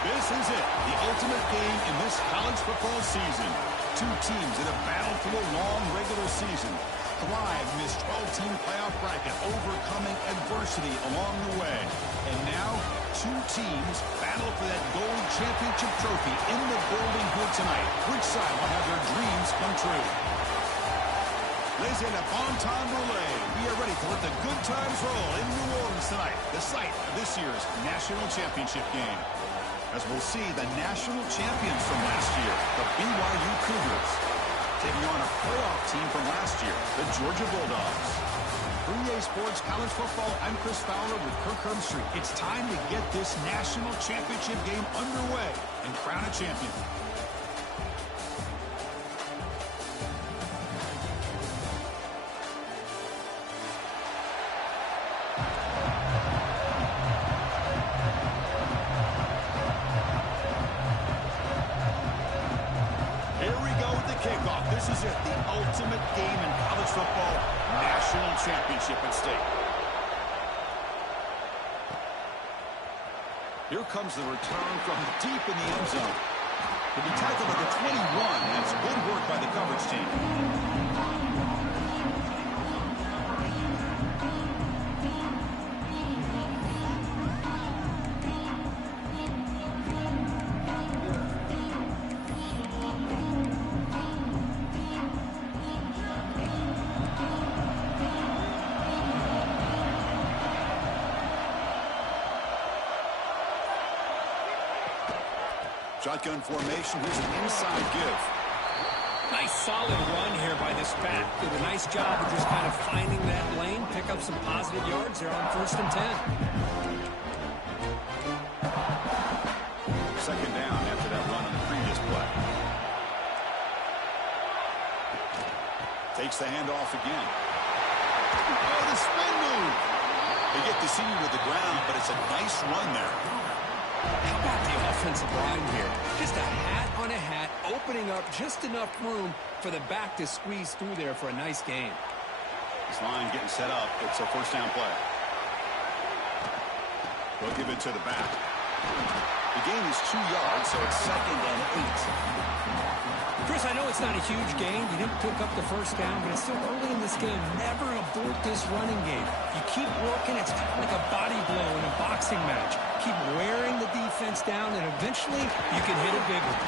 This is it, the ultimate game in this college football season. Two teams that have battled through a long regular season, thrived in this 12-team playoff bracket, overcoming adversity along the way. And now, two teams battle for that gold championship trophy in the building here tonight. Which side will have their dreams come true? Ladies and gentlemen, bon temps roulette. We are ready to let the good times roll in New Orleans tonight, the site of this year's national championship game. As we'll see the national champions from last year, the BYU Cougars, taking on a playoff team from last year, the Georgia Bulldogs. For EA Sports College Football, I'm Chris Fowler with Kirk Herbstreit. It's time to get this national championship game underway and crown a champion. This is it, the ultimate game in college football, national championship at stake. Here comes the return from deep in the end zone. To be tackled at the 21, that's good work by the coverage team. Shotgun formation, here's an inside give. Nice solid run here by this back. Did a nice job of just kind of finding that lane, pick up some positive yards there on 1st and 10. Second down after that run on the previous play. Takes the handoff again. Oh, the spin move. They get the senior to the ground, but it's a nice run there. How about the offensive line here? Just a hat on a hat, opening up just enough room for the back to squeeze through there for a nice gain. This line getting set up. It's a first down play. We'll give it to the back. The gain is 2 yards, so it's 2nd and 8. Chris, I know it's not a huge gain. You didn't pick up the first down, but it's still early in this game. Never abort this running game. You keep working. It's kind of like a body blow in a boxing match. Keep wearing the defense down, and eventually you can hit a big one.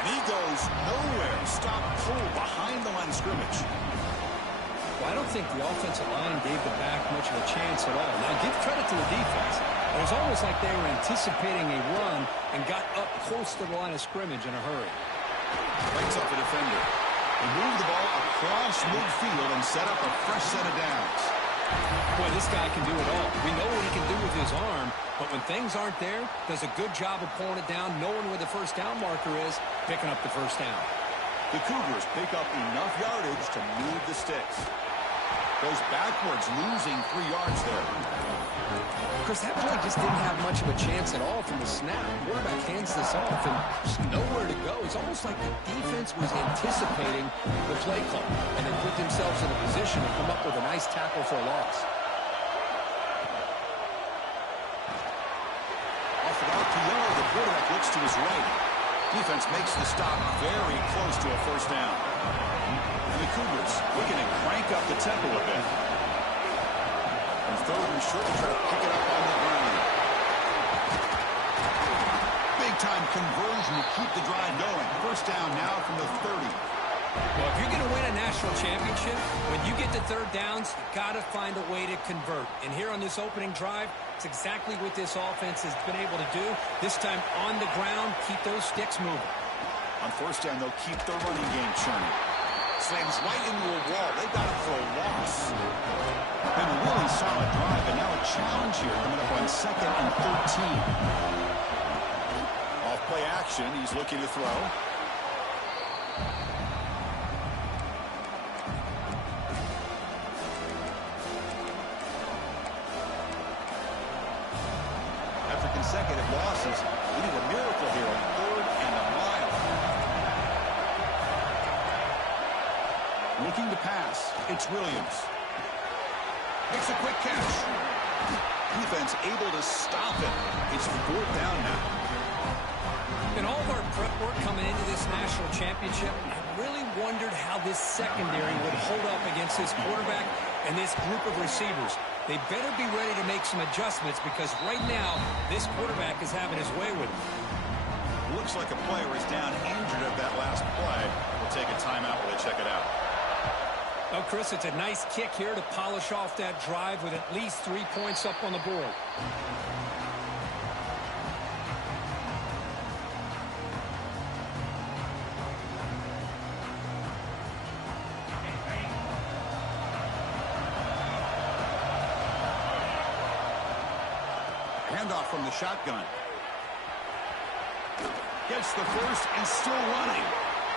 And he goes nowhere. Stop pull behind the line of scrimmage. Well, I don't think the offensive line gave the back much of a chance at all. Now, give credit to the defense. It was almost like they were anticipating a run and got up close to the line of scrimmage in a hurry. Breaks up the defender. He moved the ball across midfield and set up a fresh set of downs. Boy, this guy can do it all. We know what he can do with his arm, but when things aren't there, does a good job of pulling it down, knowing where the first down marker is, picking up the first down. The Cougars pick up enough yardage to move the sticks. Goes backwards, losing 3 yards there. Chris, that play just didn't have much of a chance at all from the snap. Quarterback hands this off and just nowhere to go. It's almost like the defense was anticipating the play call, and they put themselves in a position to come up with a nice tackle for a loss. Off the out to yellow, the quarterback looks to his right. Defense makes the stop very close to a first down. And the Cougars looking to crank up the tempo a bit. And 3rd and short, try to pick it up on the ground. Big-time conversion to keep the drive going. First down now from the 30. Well, if you're going to win a national championship, when you get to 3rd downs, you've got to find a way to convert. And here on this opening drive, it's exactly what this offense has been able to do. This time on the ground, keep those sticks moving. On first down, they'll keep their running game churning. Slams right into a wall. They got it for a loss. Been a really solid drive, and now a challenge here coming up on 2nd and 13. Off play action, he's looking to throw. After consecutive losses, we need a miracle here on 3rd and a mile. Looking to pass. It's Williams. Makes a quick catch. Defense able to stop it. It's 4th down now. work coming into this national championship. I really wondered how this secondary would hold up against this quarterback and this group of receivers. They better be ready to make some adjustments because right now, this quarterback is having his way with him. Looks like a player is down injured at that last play. We'll take a timeout while they check it out. Well, Chris, it's a nice kick here to polish off that drive with at least 3 points up on the board. Handoff from the shotgun. Gets the first and still running.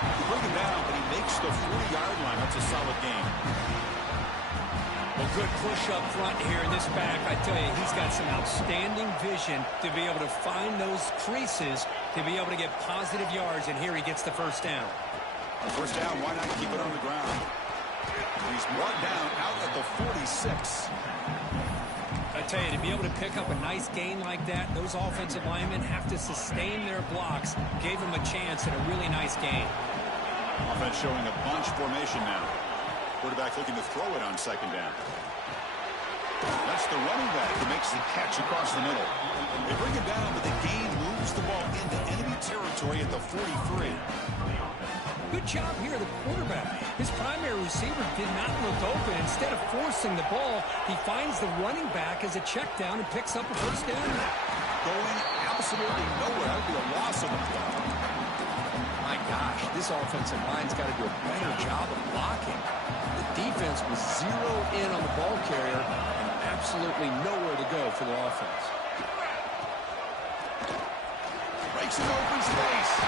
Bring him down, but he makes the 40-yard line. That's a solid gain. Well, good push up front here in this back. I tell you, he's got some outstanding vision to be able to find those creases, to be able to get positive yards, and here he gets the first down. First down, why not keep it on the ground? He's brought down out at the 46. I tell you, to be able to pick up a nice gain like that, those offensive linemen have to sustain their blocks. Gave him a chance at a really nice gain. Offense showing a bunch formation now. Quarterback looking to throw it on second down. That's the running back who makes the catch across the middle. They bring him down, but the gain moves the ball into enemy territory at the 43. Good job here, the quarterback. His primary receiver did not look open. Instead of forcing the ball, he finds the running back as a check down and picks up a first down. Going absolutely nowhere. That would be a loss on the play. My gosh, this offensive line's got to do a better job of blocking. The defense was zeroed in on the ball carrier and absolutely nowhere to go for the offense. Breaks an open space.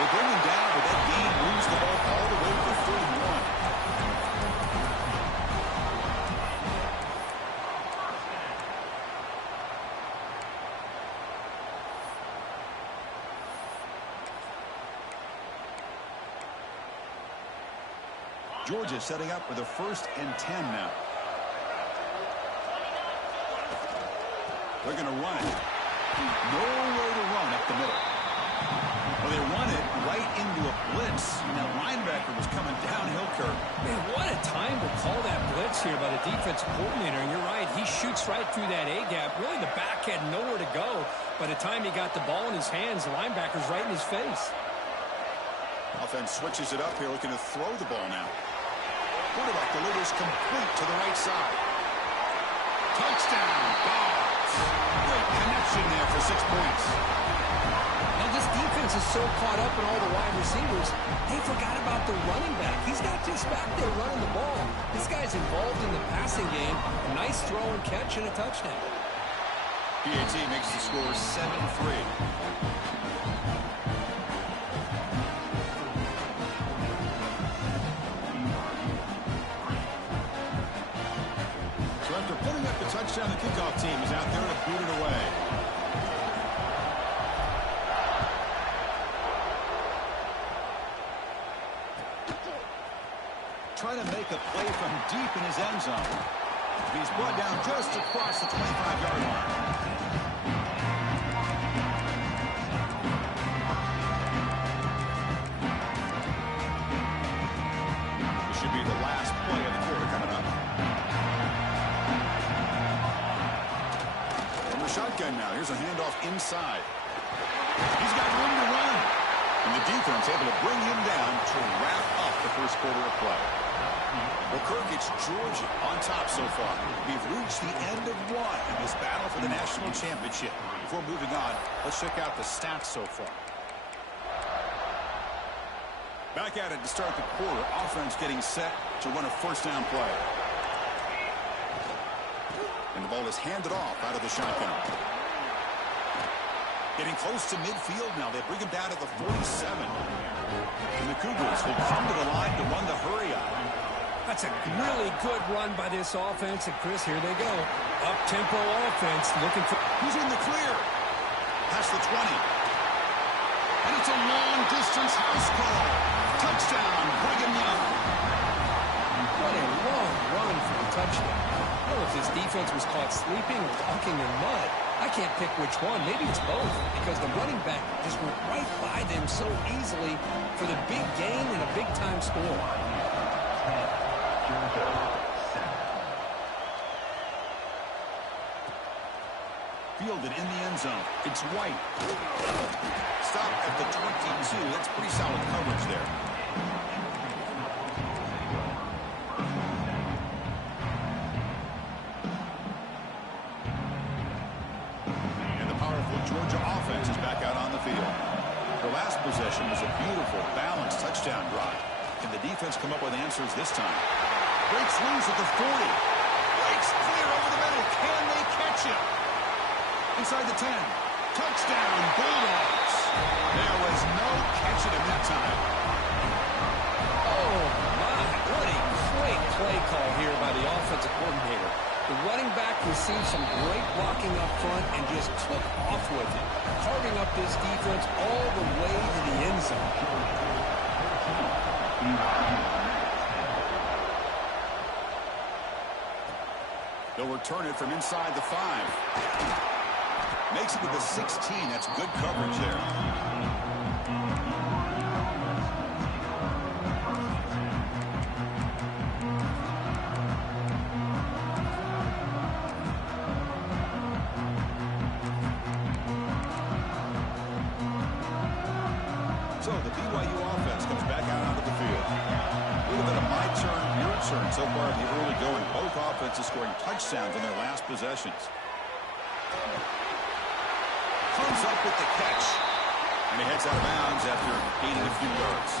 They bring him down, but that gain moves the ball all the way to the 41. Georgia setting up for the 1st and 10 now. They're going to run it. Nowhere to run up the middle. Well, they run it right into a blitz, and that linebacker was coming downhill curve. Man, what a time to call that blitz here by the defensive coordinator. And you're right, he shoots right through that A-gap. Really, the back had nowhere to go. By the time he got the ball in his hands, the linebacker's right in his face. Offense switches it up here, looking to throw the ball now. Quarterback delivers complete to the right side. Touchdown, Dogs. Great connection there for 6 points. Now, this defense is so caught up in all the wide receivers, they forgot about the running back. He's not just back there running the ball. This guy's involved in the passing game. A nice throw and catch and a touchdown. BAT makes the score 7-3. So after putting up the touchdown, the kickoff team is out there to boot it away. Trying to make a play from deep in his end zone. He's brought down just across the 25-yard line. This should be the last play of the quarter coming up. From the shotgun now, here's a handoff inside. He's got room to run. And the defense able to bring him down to wrap up the first quarter of play. Well, Kirk, it's Georgia on top so far. We've reached the end of one in this battle for the national championship. Before moving on, let's check out the stats so far. Back at it to start the quarter. Offense getting set to run a first down play. And the ball is handed off out of the shotgun. Getting close to midfield now. They bring him down to the 47. And the Cougars will come to the line to run the hurry-up. That's a really good run by this offense. And, Chris, here they go. Up-tempo offense looking for... Who's in the clear? Past the 20. And it's a long-distance house call. Touchdown, Brigham Young. What a long run for the touchdown. I don't know if this defense was caught sleeping or walking in mud. I can't pick which one. Maybe it's both, because the running back just went right by them so easily for the big gain and a big-time score. Fielded in the end zone. It's White. Stop at the 22. That's pretty solid coverage there. And the powerful Georgia offense is back out on the field. Their last possession was a beautiful, balanced touchdown drive. Can the defense come up with answers this time? Breaks loose at the 40. Breaks clear over the middle. Can they catch him? Inside the 10. Touchdown, Bulldogs. There was no catching him that time. Oh, my. What a great play call here by the offensive coordinator. The running back received some great blocking up front and just took off with it, carving up this defense all the way to the end zone. They'll return it from inside the 5. Makes it to the 16. That's good coverage there. So the BYU offense comes back out onto the field. A little bit of my turn, your turn so far in the early going. Both offenses scoring touchdowns in their last possessions. Comes up with the catch. And he heads out of bounds after gaining a few yards.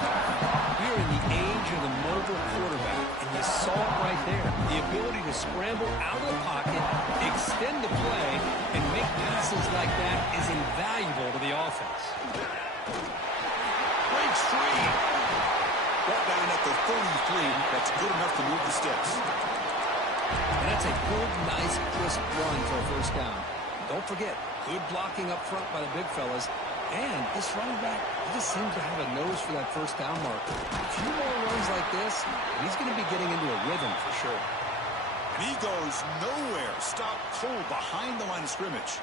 We're in the age of the mobile quarterback, and you saw it right there. The ability to scramble out of the pocket, extend the play, and make passes like that is invaluable to the offense. Breaks free. Brought down at the 33. That's good enough to move the sticks. And that's a good, nice, crisp run for a first down. Don't forget, good blocking up front by the big fellas. And this running back, he just seems to have a nose for that first down marker. A few more runs like this, and he's going to be getting into a rhythm for sure. And he goes nowhere. Stop cold behind the line of scrimmage.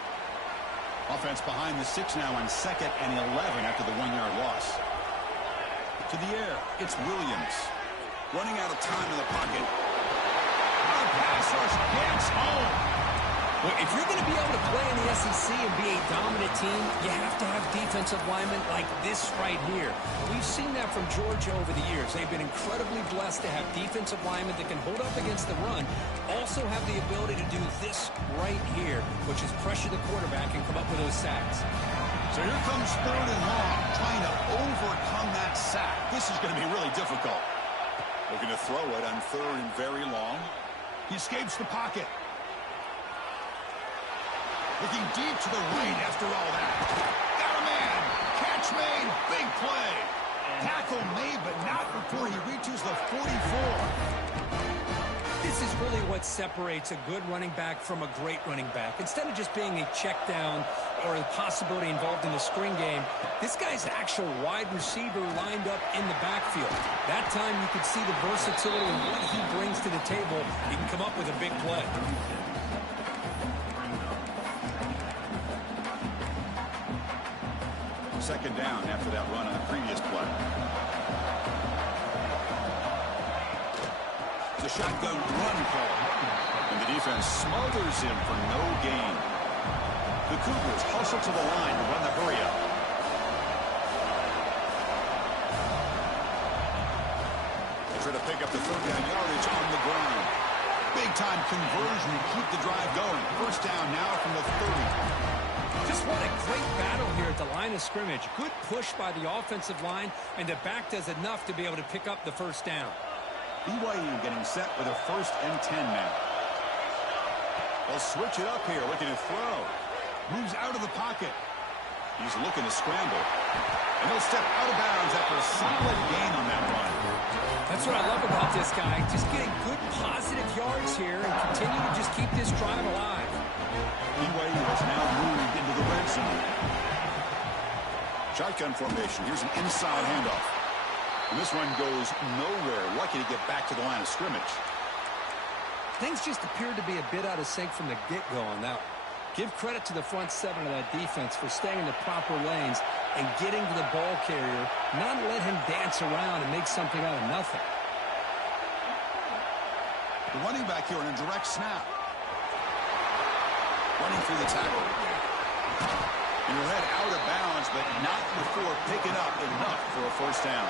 Offense behind the 6 now on 2nd and 11 after the 1-yard loss. To the air, it's Williams. Running out of time in the pocket. The pass rush gets home. Well, if you're going to be able to play in the SEC and be a dominant team, you have to have defensive linemen like this right here. We've seen that from Georgia over the years. They've been incredibly blessed to have defensive linemen that can hold up against the run, also have the ability to do this right here, which is pressure the quarterback and come up with those sacks. So here comes 3rd and long, trying to overcome that sack. This is going to be really difficult. Looking to throw it on 3rd and very long. He escapes the pocket. Looking deep to the right after all that. Got a man. Catch made. Big play. Tackle made, but not before he reaches the 44. This is really what separates a good running back from a great running back. Instead of just being a check down or a possibility involved in the screen game, this guy's actual wide receiver lined up in the backfield. That time you could see the versatility and what he brings to the table. He can come up with a big play. Second down after that run on the previous play. It's a shotgun run call. And the defense smothers him for no gain. The Cougars hustle to the line to run the hurry-up. They try to pick up the 3rd down yardage on the ground. Big-time conversion to keep the drive going. First down now from the 30. Just what a great battle here at the line of scrimmage. Good push by the offensive line, and the back does enough to be able to pick up the first down. BYU getting set with a 1st and 10 now. They'll switch it up here, looking to throw. Moves out of the pocket. He's looking to scramble. And he'll step out of bounds after a solid gain on that run. That's what I love about this guy. Just getting good positive yards here and continue to just keep this drive alive. BYU has now moved into the red zone. Shotgun formation. Here's an inside handoff. And this one goes nowhere. Lucky to get back to the line of scrimmage. Things just appeared to be a bit out of sync from the get-go on that. Give credit to the front seven of that defense for staying in the proper lanes and getting to the ball carrier, not let him dance around and make something out of nothing. The running back here in a direct snap. Running through the tackle. Your head out of bounds, but not before picking up enough for a first down.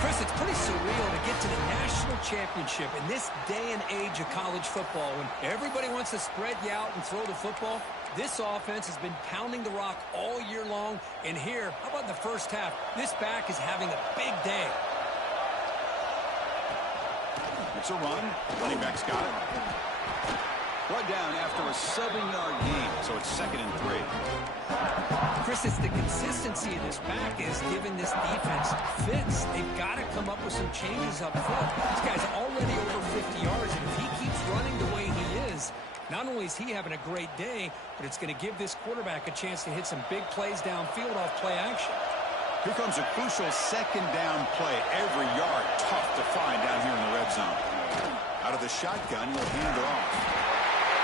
Chris, it's pretty surreal to get to the national championship in this day and age of college football when everybody wants to spread you out and throw the football. This offense has been pounding the rock all year long. And here, how about in the first half? This back is having a big day. It's a run. Running back's got it. Brought down after a 7-yard gain, so it's 2nd and 3. Chris, it's the consistency of this back is giving this defense fits. They've got to come up with some changes up front. This guy's already over 50 yards, and if he keeps running the way he is, not only is he having a great day, but it's going to give this quarterback a chance to hit some big plays downfield off play action. Here comes a crucial 2nd down play. Every yard tough to find down here in the red zone. Out of the shotgun, he'll hand it off.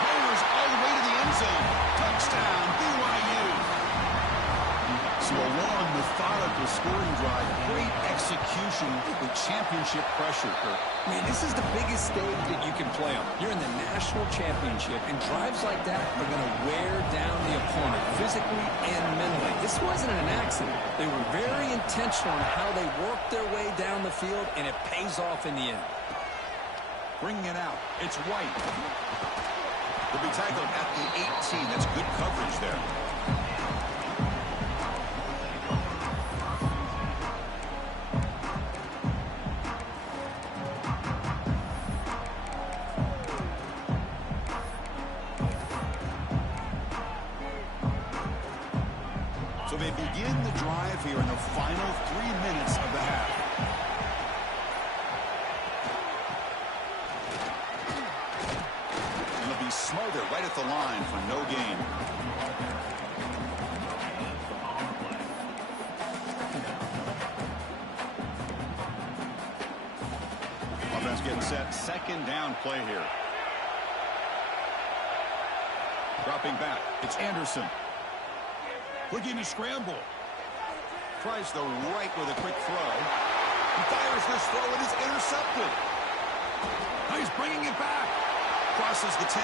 Mowers all the way to the end zone. Touchdown, BYU. So a long, methodical scoring drive. Great execution with championship pressure. Man, this is the biggest stage that you can play on. You're in the national championship, and drives like that are going to wear down the opponent physically and mentally. This wasn't an accident. They were very intentional on how they worked their way down the field, and it pays off in the end. Bringing it out. It's White. Will be tackled at the 18. That's good coverage there. So they begin the drive here in the final 3 minutes of the half. Smothered right at the line for no gain. Offense getting set. 2nd down play here. Dropping back. It's Anderson. Looking to scramble. Tries the right with a quick throw. He fires this throw. It is intercepted. Now he's bringing it back. Crosses the 10.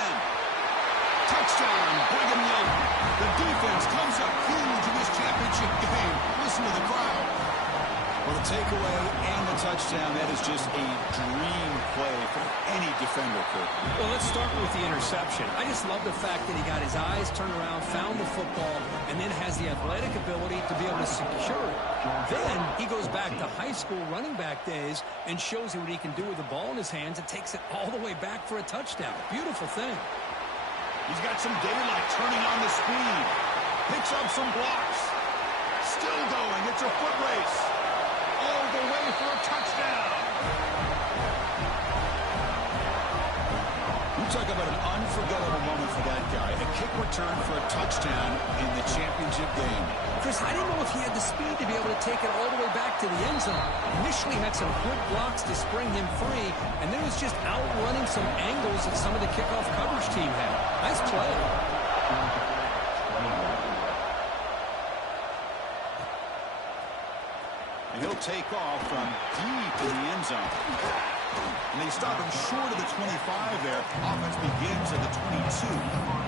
Touchdown, Brigham Young. The defense comes up huge in this championship game. Listen to the crowd. Well, the takeaway and the touchdown, that is just a dream play for any defender, Kurt. Well, let's start with the interception. I just love the fact that he got his eyes turned around, found the football, and then has the athletic ability to be able to secure it. Then he goes back to high school running back days and shows you what he can do with the ball in his hands and takes it all the way back for a touchdown. Beautiful thing. He's got some daylight turning on the speed. Picks up some blocks. Still going. It's a foot race. All the way for a touchdown. You talk about an unforgettable moment for that guy. A kick return for a touchdown in the championship game. Chris, I didn't know if he had the speed to be able to take it all the way back to the end zone. Initially had some good blocks to spring him free, and then was just outrunning some angles that some of the kickoff coverage team had. Nice play. And he'll take off from deep in the end zone. And they stop him short of the 25 there. Offense begins at the 22.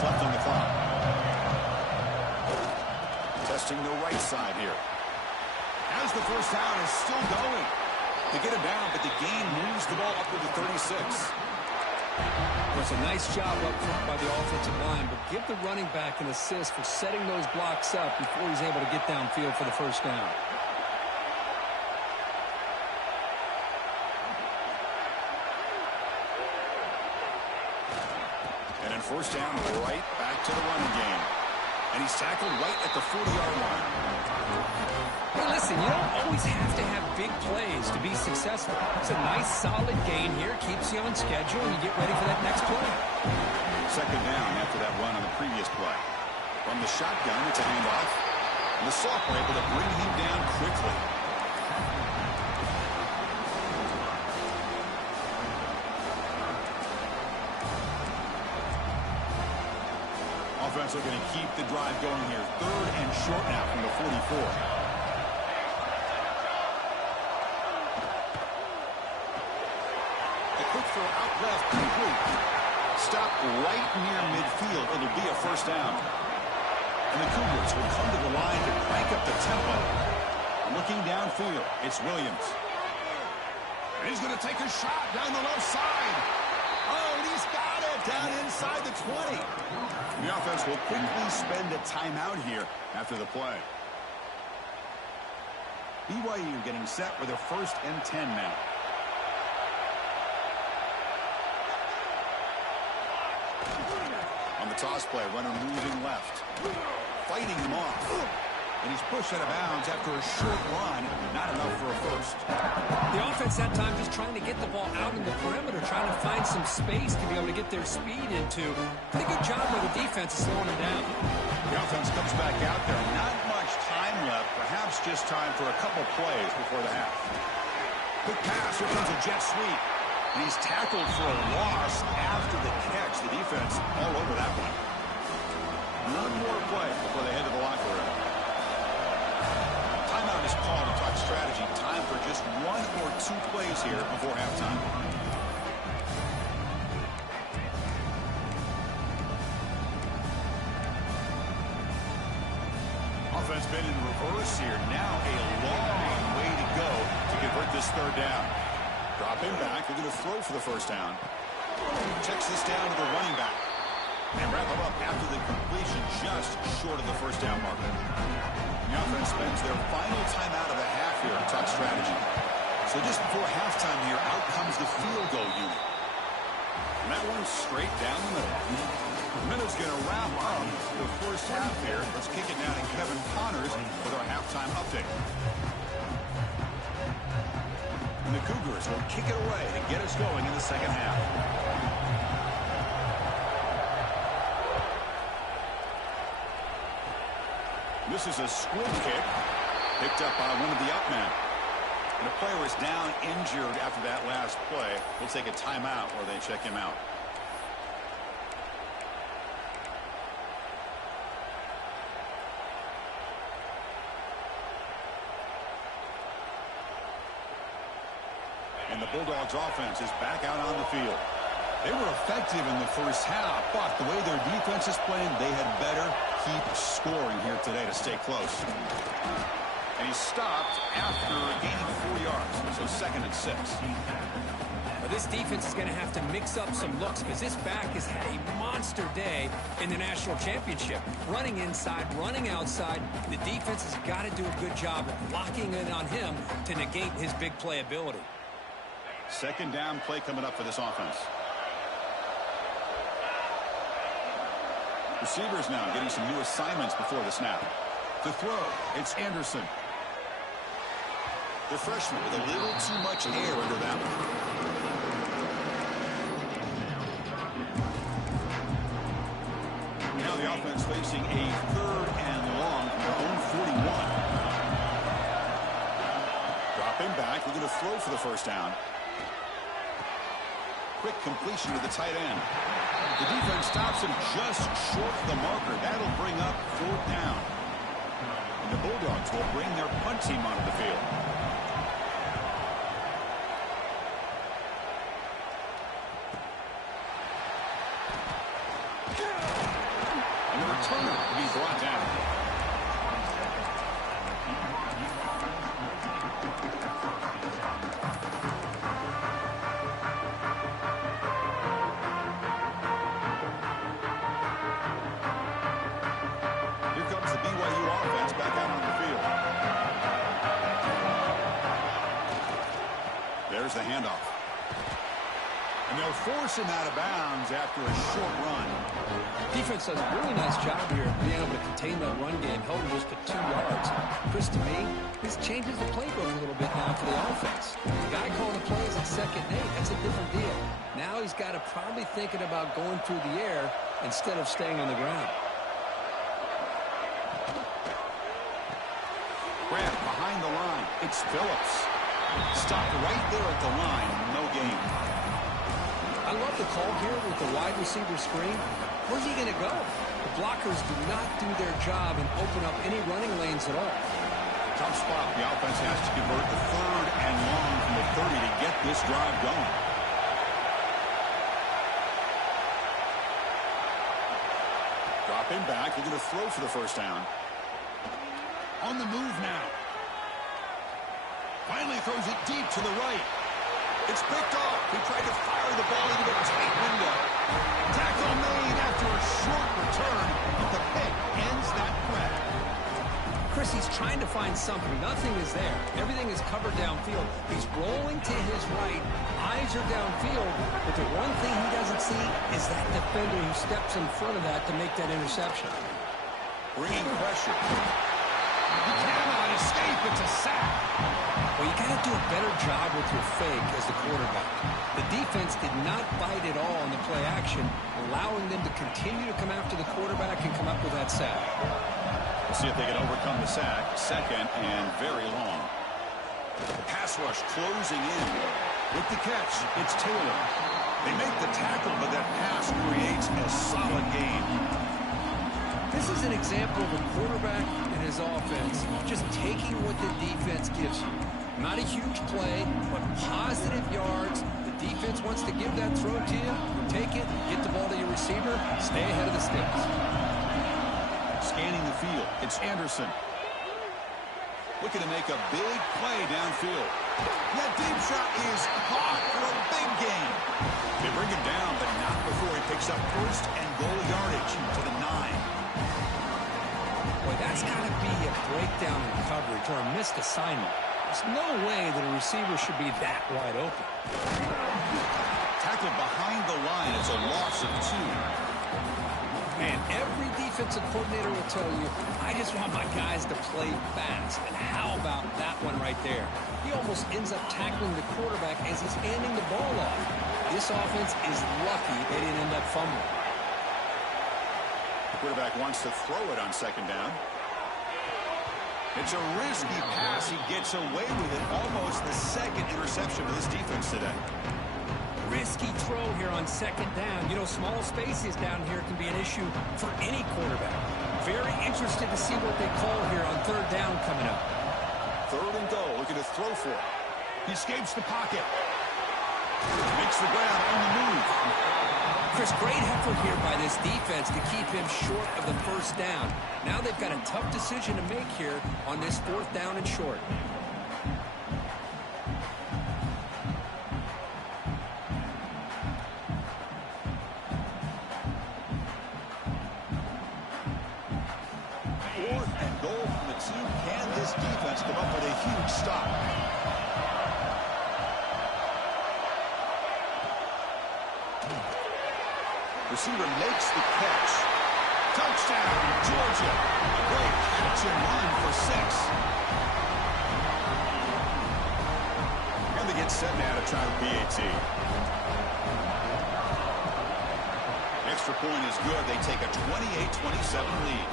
Left on the clock. Testing the right side here. As the first down is still going. They get it down, but the gain moves the ball up to the 36. It's a nice job up front by the offensive line, but give the running back an assist for setting those blocks up before he's able to get downfield for the first down. First down, right back to the running game. And he's tackled right at the 40-yard line. Hey, listen, you don't always have to have big plays to be successful. It's a nice, solid gain here. Keeps you on schedule, and you get ready for that next play. 2nd down after that run on the previous play. From the shotgun, it's a handoff. And the sophomore able to bring him down quickly. Offense looking to keep the drive going here. 3rd and short now from the 44. A quick throw out left, complete. Stop right near midfield. It'll be a first down. And the Cougars will come to the line to crank up the tempo. Looking downfield, it's Williams. And he's going to take a shot down the left side. Oh, and he's got it down inside the 20. The offense will quickly spend a timeout here after the play. BYU getting set with their 1st and 10 now. On the toss play, runner moving left. Fighting him off. And he's pushed out of bounds after a short run. Not enough for a first. The offense that time just trying to get the ball out in the perimeter, trying to find some space to be able to get their speed into. Pretty good job by the defense of slowing it down. The offense comes back out there. Not much time left. Perhaps just time for a couple plays before the half. Quick pass. Here comes a jet sweep. And he's tackled for a loss after the catch. The defense all over that one. One more play before they head to the locker room. Timeout is called to talk strategy. Time for just 1 or 2 plays here before halftime. Offense been in reverse here. Now a long way to go to convert this 3rd down. Drop him back. They're going to throw for the first down. Checks this down to the running back. And wrap him up after the completion just short of the first down marker. The offense spends their final timeout of the half here to talk strategy. So just before halftime here, out comes the field goal unit. And that one's straight down the middle. The minute's going to wrap up the first half here. Let's kick it down to Kevin Connors with our halftime update. And the Cougars will kick it away to get us going in the second half. This is a squib kick picked up by one of the up men. And the player is down injured after that last play. We'll take a timeout where they check him out. And the Bulldogs offense is back out on the field. They were effective in the first half, but the way their defense is playing, they had better keep scoring here today to stay close. And he stopped after gaining 4 yards, so 2nd and 6. Well, this defense is going to have to mix up some looks because this back has had a monster day in the national championship. Running inside, running outside. The defense has got to do a good job of locking in on him to negate his big play ability. 2nd down play coming up for this offense. Receivers now getting some new assignments before the snap. To throw, it's Anderson. The freshman with a little too much air under that one. Now the offense facing a 3rd and long from their own 41. Drop him back. They're going to throw for the first down. Quick completion to the tight end. The defense stops him just short of the marker. That'll bring up 4th down. And the Bulldogs will bring their punt team onto the field. And the returner will be brought down. There's the handoff. And they'll force him out of bounds after a short run. Defense does a really nice job here of being able to contain that run game, held him just to 2 yards. Chris, to me, this changes the playbook a little bit now for the offense. The guy calling the plays at 2nd and 8, that's a different deal. Now he's got to probably thinking about going through the air instead of staying on the ground. Grab behind the line. It's Phillips. Stopped right there at the line. No gain. I love the call here with the wide receiver screen. Where's he going to go? The blockers do not do their job and open up any running lanes at all. Tough spot. The offense has to convert the 3rd and long from the 30 to get this drive going. Dropping back. They're going to throw for the first down. On the move now. Finally throws it deep to the right. It's picked off. He tried to fire the ball into a tight window. Tackle made after a short return, but the pick ends that threat. Chris, he's trying to find something. Nothing is there. Everything is covered downfield. He's rolling to his right. Eyes are downfield. But the one thing he doesn't see is that defender who steps in front of that to make that interception. Bringing pressure. He cannot escape. It's a sack. Well, you got to do a better job with your fake as the quarterback. The defense did not bite at all on the play action, allowing them to continue to come after the quarterback and come up with that sack. We'll see if they can overcome the sack. 2nd and very long. Pass rush closing in. With the catch, it's Taylor. They make the tackle, but that pass creates a solid gain. This is an example of a quarterback and his offense just taking what the defense gives you. Not a huge play, but positive yards. The defense wants to give that throw to you. You take it, get the ball to your receiver, stay ahead of the sticks. Scanning the field, it's Anderson. Looking to make a big play downfield. That deep shot is caught for a big gain. They bring him down, but not before he picks up 1st and goal yardage to the 9. Boy, that's got to be a breakdown in coverage or a missed assignment. There's no way that a receiver should be that wide open. Tackled behind the line. It's a loss of 2. Man, every defensive coordinator will tell you, I just want my guys to play fast. And how about that one right there? He almost ends up tackling the quarterback as he's handing the ball off. This offense is lucky they didn't end up fumbling. The quarterback wants to throw it on 2nd down. It's a risky pass. He gets away with it. Almost the 2nd interception of this defense today. Risky throw here on 2nd down. You know, small spaces down here can be an issue for any quarterback. Very interested to see what they call here on 3rd down coming up. 3rd and goal. Looking to throw for it. He escapes the pocket. Makes the ground on the move. Chris, great effort here by this defense to keep him short of the 1st down. Now they've got a tough decision to make here on this 4th down and short. Receiver makes the catch. Touchdown, Georgia. A great catch and run for 6. And they get set now to try the PAT. Extra point is good. They take a 28-27 lead.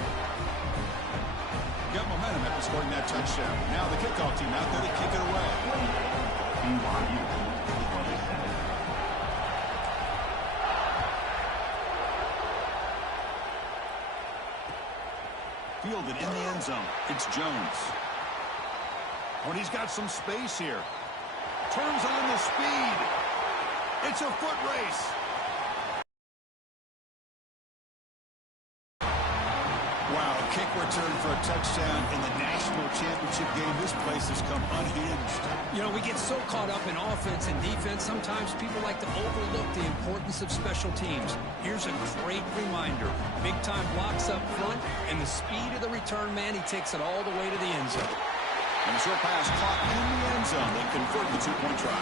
Got momentum after scoring that touchdown. Now the kickoff team out there to kick it away. BYU. Fielded in the end zone. It's Jones. Oh, and he's got some space here. Turns on the speed. It's a foot race. Wow, kick return for a touchdown in the national championship game. This place has come unhinged. You know, we get so caught up in offense and defense, sometimes people like to overlook the importance of special teams. Here's a great reminder. Big-time blocks up front, and the speed of the return man, he takes it all the way to the end zone. And a short pass caught in the end zone. They convert the 2-point try.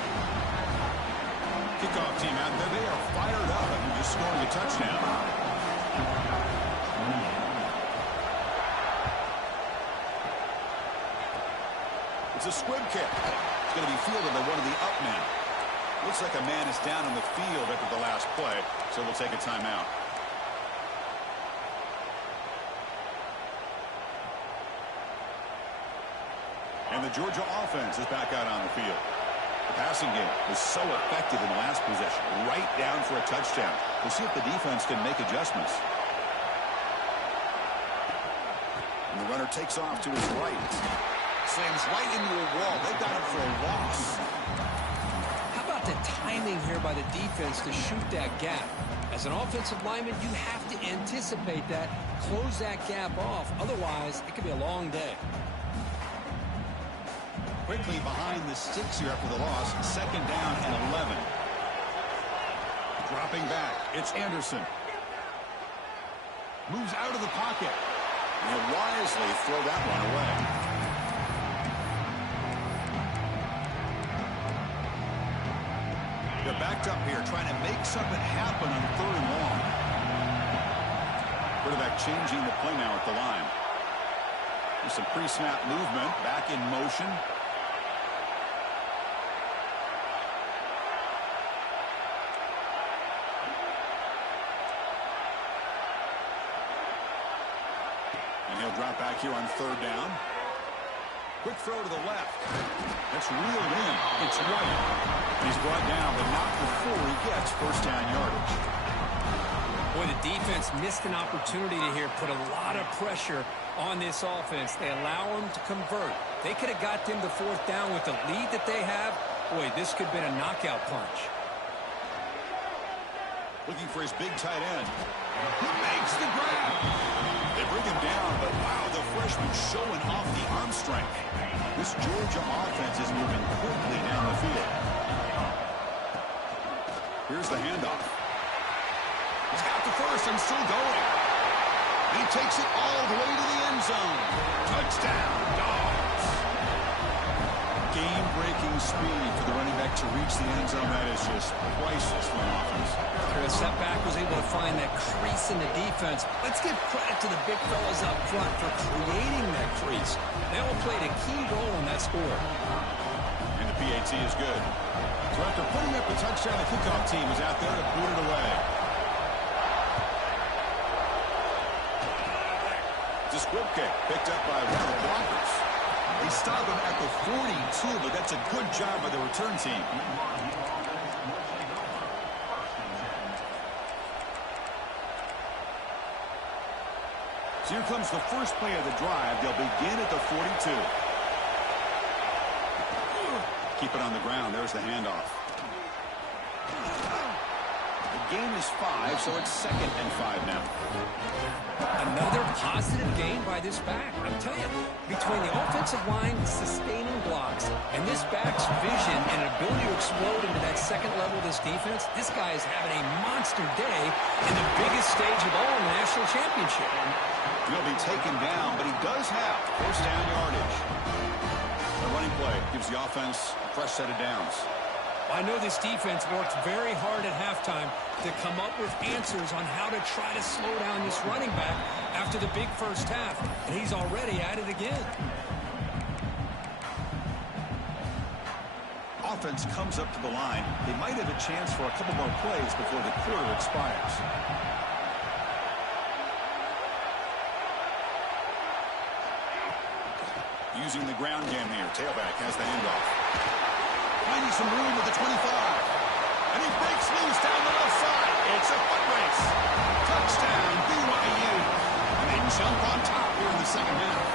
Kickoff team out there. They are fired up after just scoring a touchdown. It's a squib kick. It's going to be fielded by one of the up men. Looks like a man is down on the field after the last play, so we'll take a timeout. And the Georgia offense is back out on the field. The passing game was so effective in the last possession, right down for a touchdown. We'll see if the defense can make adjustments. And the runner takes off to his right. Slams right into a wall. They got him for a loss. How about the timing here by the defense to shoot that gap? As an offensive lineman, you have to anticipate that, close that gap off. Otherwise, it could be a long day. Quickly behind the sticks here after the loss. 2nd down and 11. Dropping back. It's Anderson. Moves out of the pocket. And he'll wisely throw that one away. They're backed up here trying to make something happen on 3rd and long. Quarterback changing the play now at the line. There's some pre-snap movement. Back in motion. And he'll drop back here on 3rd down. Quick throw to the left. That's reeled in. It's White. He's brought down, but not before he gets 1st down yardage. Boy, the defense missed an opportunity to here put a lot of pressure on this offense. They allow them to convert. They could have got them to 4th down with the lead that they have. Boy, this could have been a knockout punch. Looking for his big tight end. He makes the grab. They bring him down, but wow, the freshman showing off the arm strength. This Georgia offense is moving quickly down the field. Here's the handoff. He's got the first and still going. He takes it all the way to the end zone. Touchdown, Dogs. Game-breaking speed for the running back to reach the end zone. That is just priceless for an offense. Chris, that back was able to find that crease in the defense. Let's give credit to the big fellas up front for creating that crease. They all played a key role in that score. And the PAT is good. So after putting up the touchdown, the kickoff team is out there to boot it away. It's a squib kick picked up by one of the blockers. They stop him at the 42, but that's a good job by the return team. So here comes the first play of the drive. They'll begin at the 42. Keep it on the ground. There's the handoff. The gain is 5, so it's 2nd and 5 now. Another positive gain by this back. I'm telling you, between the offensive line sustaining blocks and this back's vision and ability to explode into that 2nd level of this defense, this guy is having a monster day in the biggest stage of all in the national championship. He'll be taken down, but he does have 1st down yardage. The running play gives the offense a fresh set of downs. I know this defense worked very hard at halftime to come up with answers on how to try to slow down this running back after the big first half, and he's already at it again. Offense comes up to the line. They might have a chance for a couple more plays before the quarter expires. Using the ground game here. Tailback has the handoff. Finding some room with the 25. And he breaks loose down the left side. It's a foot race. Touchdown, BYU. And they jump on top here in the 2nd half.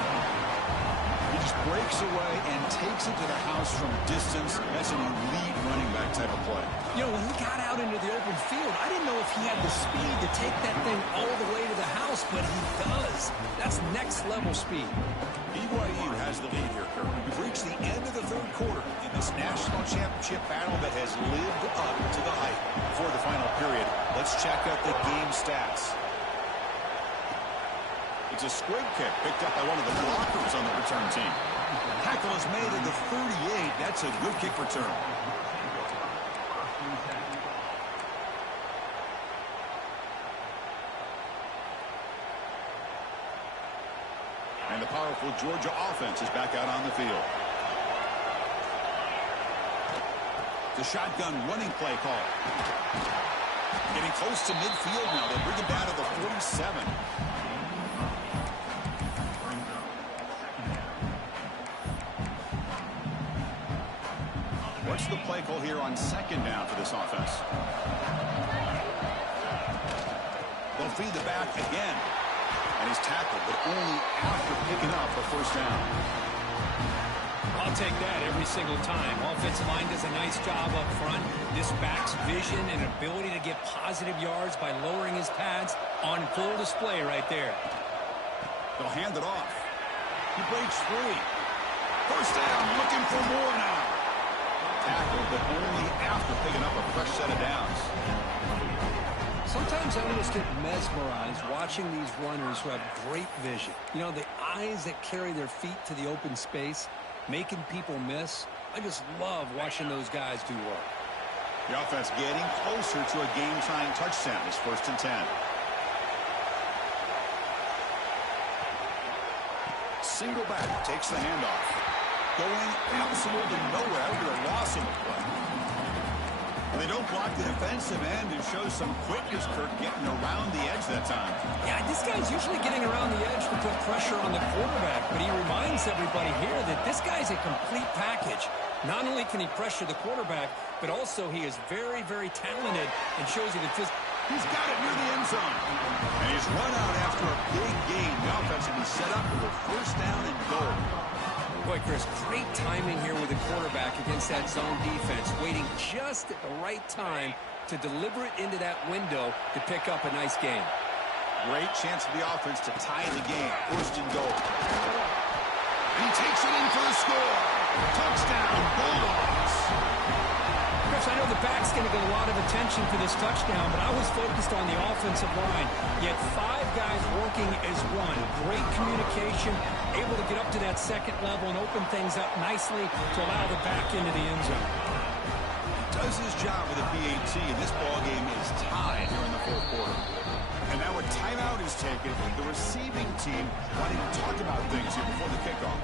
He just breaks away and takes it to the house from distance. That's an elite running back type of play. You know, when he got out into the open field, I didn't know if he had the speed to take that thing all the way to the house, but he does. That's next-level speed. BYU has the lead here, Kirk. We've reached the end of the 3rd quarter in this national championship battle that has lived up to the hype. Before the final period, let's check out the game stats. It's a squib kick picked up by one of the blockers on the return team. Tackle is made at the 38. That's a good kick return. And the powerful Georgia offense is back out on the field. The shotgun running play call. Getting close to midfield now. They bring him down to the 47. What's the play call here on second down for this offense? They'll feed the back again. And he's tackled, but only after picking up a first down. I'll take that every single time. Offensive line does a nice job up front. This back's vision and ability to get positive yards by lowering his pads on full display right there. They'll hand it off. He breaks free. First down, looking for more now. Tackled, but only after picking up a fresh set of downs. Sometimes I almost get mesmerized watching these runners who have great vision. You know, the eyes that carry their feet to the open space, making people miss. I just love watching those guys do work. The offense getting closer to a game-tying touchdown. It's 1st and 10. Single back takes the handoff. Going absolutely nowhere after a loss on the play. They don't block the defensive end and show some quickness, Kirk, getting around the edge that time. Yeah, this guy's usually getting around the edge to put pressure on the quarterback, but he reminds everybody here that this guy's a complete package. Not only can he pressure the quarterback, but also he is very, very talented and shows you that he's got it near the end zone. And he's run out after a big gain. The offense will be set up for a first down and goal. Boy, Chris, great timing here with the quarterback against that zone defense, waiting just at the right time to deliver it into that window to pick up a nice gain. Great chance for the offense to tie the game. 1st and goal. And he takes it in for the score. Touchdown, Bulldogs. Chris, I know the back's going to get a lot of attention for this touchdown, but I was focused on the offensive line. You had 5 guys working as one. Great communication, able to get up to that second level and open things up nicely to allow the back into the end zone. He does his job with a BAT, and this ballgame is tied here in the 4th quarter. And now a timeout is taken. The receiving team wanting to talk about things here before the kickoff.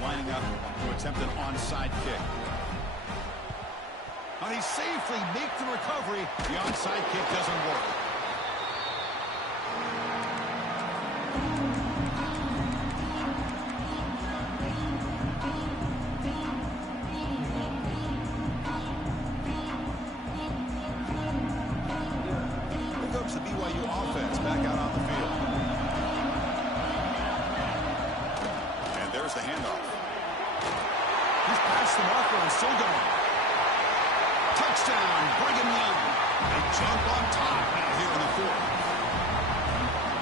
Lining up to attempt an onside kick. And he safely makes the recovery. The onside kick doesn't work. Here comes the BYU offense back out on the field. And there's the handoff. He's past the marker and still going. Touchdown, Brigham Young. They jump on top now here in the 4th.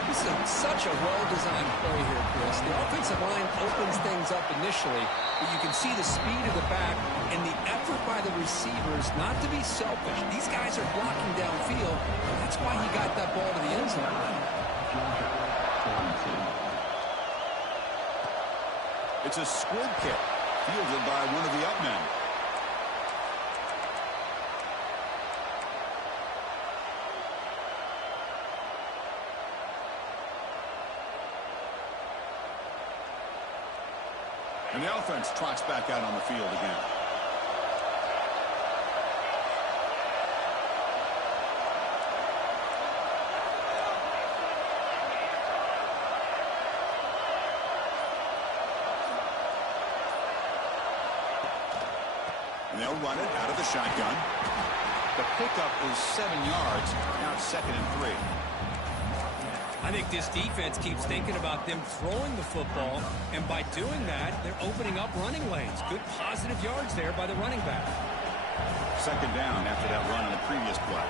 This is such a well-designed play here, Chris. The offensive line opens things up initially, but you can see the speed of the back and the effort by the receivers not to be selfish. These guys are blocking downfield. That's why he got that ball to the end zone. It's a squib kick, fielded by one of the up men. And the offense trots back out on the field again. They'll run it out of the shotgun. The pickup is 7 yards. Now it's 2nd and 3. I think this defense keeps thinking about them throwing the football, and by doing that, they're opening up running lanes. Good positive yards there by the running back. 2nd down after that run on the previous play.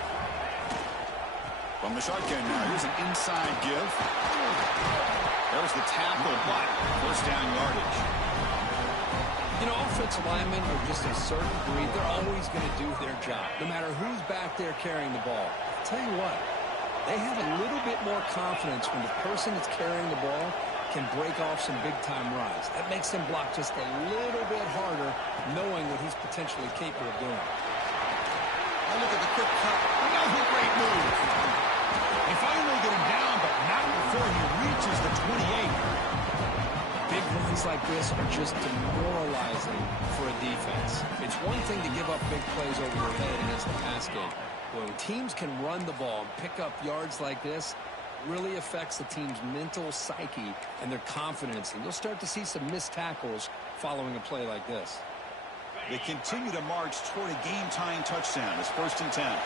From the shotgun now, here's an inside give. There's the tackle, but 1st down yardage. You know, offensive linemen are just a certain breed. They're always going to do their job, no matter who's back there carrying the ball. I'll tell you what, they have a little bit more confidence when the person that's carrying the ball can break off some big-time runs. That makes them block just a little bit harder, knowing what he's potentially capable of doing. Oh, look at the quick cut. Another great move. They finally get him down, but not before he reaches the 28. Big runs like this are just demoralizing for a defense. It's one thing to give up big plays over your head against the pass game. When teams can run the ball and pick up yards like this, really affects the team's mental psyche and their confidence, and you'll start to see some missed tackles following a play like this. They continue to march toward a game-tying touchdown. It's 1st and 10.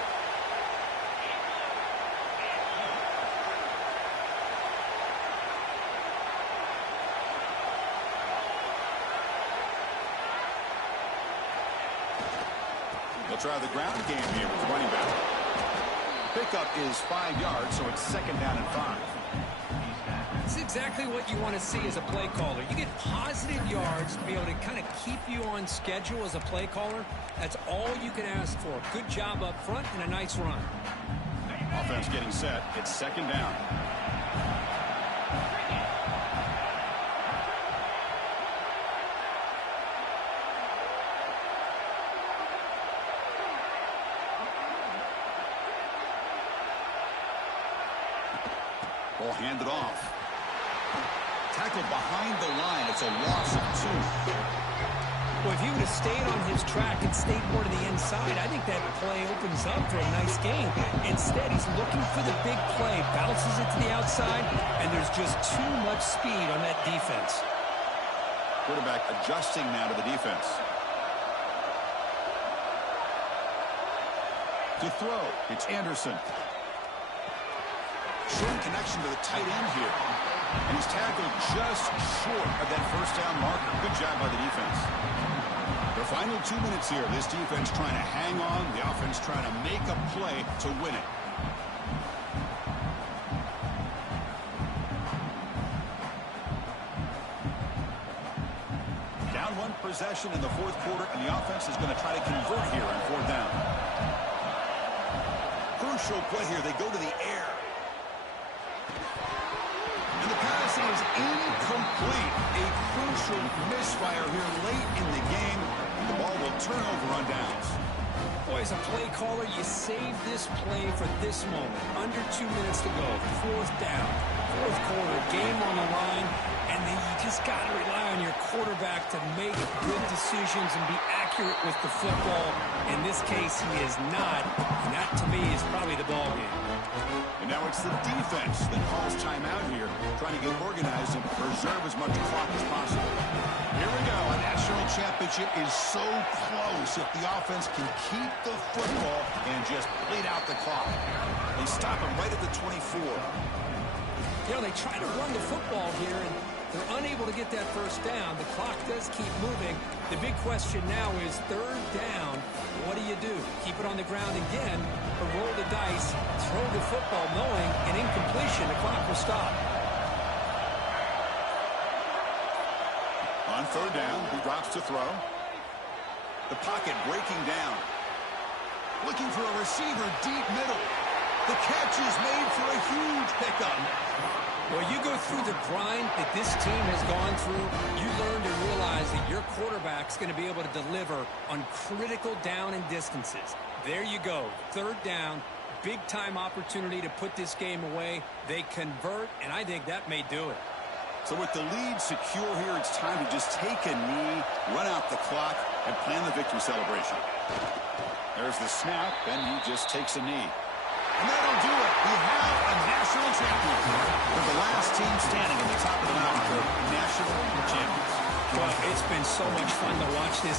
They'll try the ground game here with the running back. Pickup is 5 yards, so it's 2nd down and 5. It's exactly what you want to see as a play caller. You get positive yards to be able to kind of keep you on schedule as a play caller. That's all you can ask for. Good job up front and a nice run. Offense getting set. It's 2nd down. Ball handed off. Tackled behind the line. It's a loss of 2. Well, if he would have stayed on his track and stayed more to the inside, I think that play opens up for a nice game. Instead, he's looking for the big play, bounces it to the outside, and there's just too much speed on that defense. Quarterback adjusting now to the defense. To throw, it's Anderson. Short connection to the tight end here. And he's tackled just short of that 1st down marker. Good job by the defense. The final 2 minutes here. This defense trying to hang on. The offense trying to make a play to win it. Down 1 possession in the 4th quarter, and the offense is going to try to convert here on 4th down. Crucial play here. They go to the air. And the pass is incomplete. A crucial misfire here late in the game. The ball will turn over on downs. Boy, as a play caller, you save this play for this moment. Under 2 minutes to go. 4th down. 4th quarter. Game on the line. And then you just got to rely on your quarterback to make good decisions and be accurate with the football. In this case, he is not. And that, to me, is probably the ball game. And now it's the defense that calls timeout here, trying to get organized and preserve as much clock as possible. Here we go. A national championship is so close if the offense can keep the football and just bleed out the clock. They stop him right at the 24. You know, they try to run the football here, and they're unable to get that 1st down. The clock does keep moving. The big question now is 3rd down. What do you do? Keep it on the ground again, or roll the dice, throw the football, knowing an incompletion, the clock will stop. On 3rd down, he drops to throw. The pocket breaking down. Looking for a receiver deep middle. The catch is made for a huge pickup. Well, you go through the grind that this team has gone through, you learn to realize that your quarterback's going to be able to deliver on critical down and distances. There you go. 3rd down, big-time opportunity to put this game away. They convert, and I think that may do it. So with the lead secure here, it's time to just take a knee, run out the clock, and plan the victory celebration. There's the snap, and he just takes a knee. And that'll do it. We have a national champion. We're the last team standing at the top of the mountain for national champions. Well, it's been so much fun to watch this.